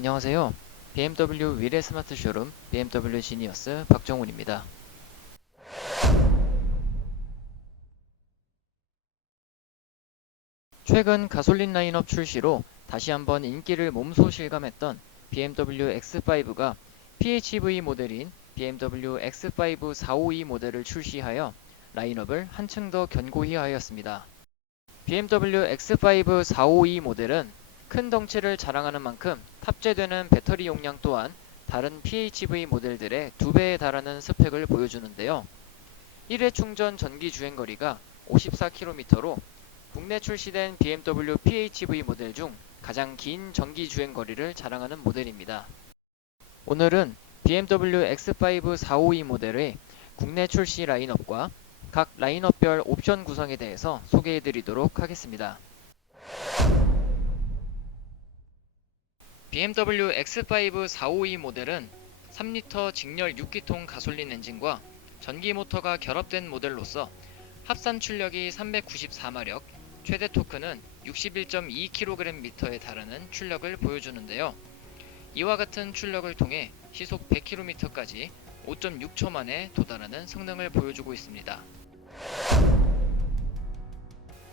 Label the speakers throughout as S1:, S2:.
S1: 안녕하세요. BMW 미래 스마트 쇼룸 BMW 지니어스 박정훈입니다. 최근 가솔린 라인업 출시로 다시 한번 인기를 몸소 실감했던 BMW X5가 PHEV 모델인 BMW X5 452 모델을 출시하여 라인업을 한층 더 견고히 하였습니다. BMW X5 452 모델은 큰 덩치를 자랑하는 만큼 탑재되는 배터리 용량 또한 다른 PHEV 모델들의 2배에 달하는 스펙을 보여주는데요. 1회 충전 전기 주행 거리가 54km로 국내 출시된 BMW PHEV 모델 중 가장 긴 전기 주행 거리를 자랑하는 모델입니다. 오늘은 BMW X5 452 모델의 국내 출시 라인업과 각 라인업별 옵션 구성에 대해서 소개해 드리도록 하겠습니다. BMW X5 452 모델은 3리터 직렬 6기통 가솔린 엔진과 전기 모터가 결합된 모델로서 합산 출력이 394마력, 최대 토크는 61.2kgm에 달하는 출력을 보여주는데요. 이와 같은 출력을 통해 시속 100km까지 5.6초 만에 도달하는 성능을 보여주고 있습니다.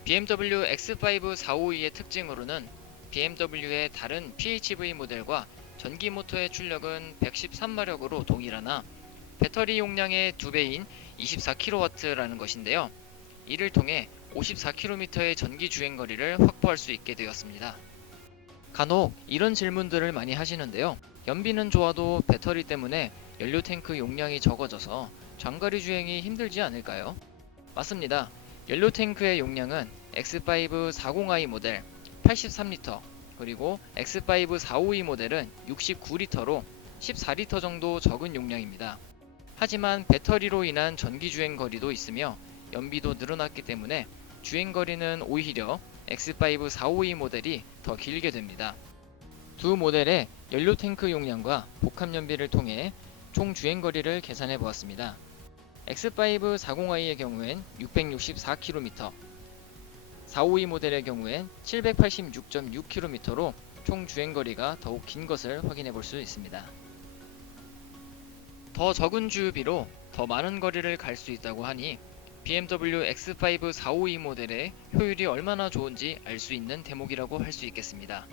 S1: BMW X5 452의 특징으로는 BMW의 다른 PHEV 모델과 전기 모터의 출력은 113마력으로 동일하나 배터리 용량의 2배인 24kW라는 것인데요. 이를 통해 54km의 전기 주행 거리를 확보할 수 있게 되었습니다. 간혹 이런 질문들을 많이 하시는데요. 연비는 좋아도 배터리 때문에 연료 탱크 용량이 적어져서 장거리 주행이 힘들지 않을까요? 맞습니다. 연료 탱크의 용량은 X5 40i 모델 83리터 그리고 X5 452 모델은 69리터로 14리터 정도 적은 용량입니다. 하지만 배터리로 인한 전기 주행 거리도 있으며 연비도 늘어났기 때문에 주행 거리는 오히려 X5 452 모델이 더 길게 됩니다. 두 모델의 연료 탱크 용량과 복합 연비를 통해 총 주행 거리를 계산해 보았습니다. X5 40i의 경우엔 664km, 452 모델의 경우엔 786.6km로 총 주행 거리가 더욱 긴 것을 확인해 볼 수 있습니다. 더 적은 주유비로 더 많은 거리를 갈 수 있다고 하니 BMW X5 452 모델의 효율이 얼마나 좋은지 알 수 있는 대목이라고 할 수 있겠습니다.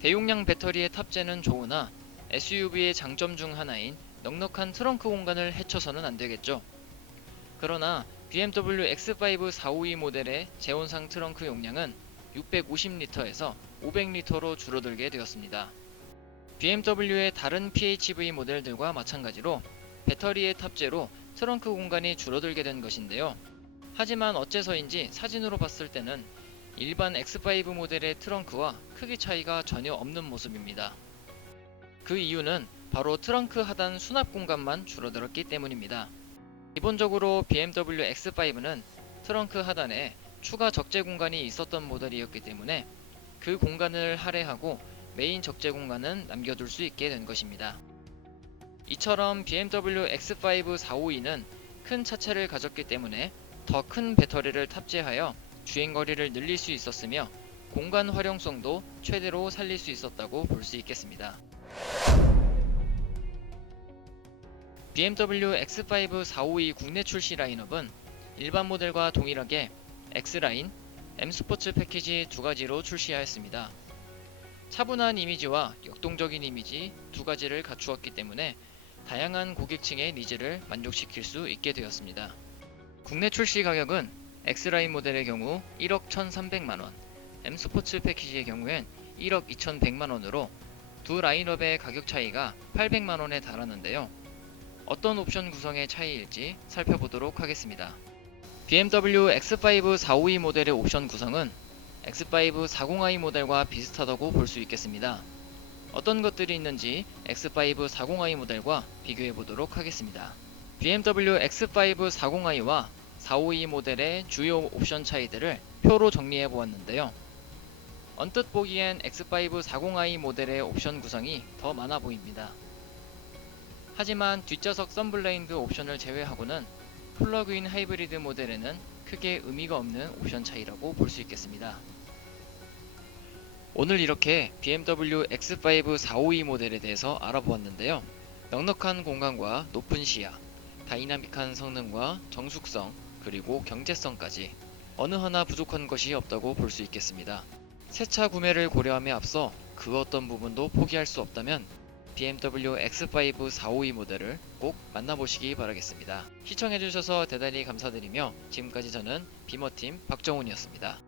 S1: 대용량 배터리의 탑재는 좋으나 SUV의 장점 중 하나인 넉넉한 트렁크 공간을 해쳐서는 안 되겠죠. 그러나 BMW X5 452 모델의 제온상 트렁크 용량은 650리터에서 500리터로 줄어들게 되었습니다. BMW의 다른 PHEV 모델들과 마찬가지로 배터리의 탑재로 트렁크 공간이 줄어들게 된 것인데요. 하지만 어째서인지 사진으로 봤을 때는 일반 X5 모델의 트렁크와 크기 차이가 전혀 없는 모습입니다. 그 이유는 바로 트렁크 하단 수납 공간만 줄어들었기 때문입니다. 기본적으로 BMW X5는 트렁크 하단에 추가 적재 공간이 있었던 모델이었기 때문에 그 공간을 할애하고 메인 적재 공간은 남겨둘 수 있게 된 것입니다. 이처럼 BMW X5 452는 큰 차체를 가졌기 때문에 더 큰 배터리를 탑재하여 주행거리를 늘릴 수 있었으며 공간 활용성도 최대로 살릴 수 있었다고 볼 수 있겠습니다. BMW X5 452 국내 출시 라인업은 일반 모델과 동일하게 X라인, M스포츠 패키지 두 가지로 출시하였습니다. 차분한 이미지와 역동적인 이미지 두 가지를 갖추었기 때문에 다양한 고객층의 니즈를 만족시킬 수 있게 되었습니다. 국내 출시 가격은 X라인 모델의 경우 1억 1,300만원, M스포츠 패키지의 경우엔 1억 2,100만원으로 두 라인업의 가격 차이가 800만원에 달하는데요. 어떤 옵션 구성의 차이일지 살펴보도록 하겠습니다. BMW X5 452 모델의 옵션 구성은 X5 40i 모델과 비슷하다고 볼 수 있겠습니다. 어떤 것들이 있는지 X5 40i 모델과 비교해 보도록 하겠습니다. BMW X5 40i와 452 모델의 주요 옵션 차이들을 표로 정리해 보았는데요. 언뜻 보기엔 X5 40i 모델의 옵션 구성이 더 많아 보입니다. 하지만 뒷좌석 썬블레인드 옵션을 제외하고는 플러그인 하이브리드 모델에는 크게 의미가 없는 옵션 차이라고 볼 수 있겠습니다. 오늘 이렇게 BMW X5 452 모델에 대해서 알아보았는데요. 넉넉한 공간과 높은 시야, 다이나믹한 성능과 정숙성, 그리고 경제성까지 어느 하나 부족한 것이 없다고 볼 수 있겠습니다. 새 차 구매를 고려함에 앞서 그 어떤 부분도 포기할 수 없다면 BMW X5 452 모델을 꼭 만나보시기 바라겠습니다. 시청해주셔서 대단히 감사드리며 지금까지 저는 비머팀 박정훈이었습니다.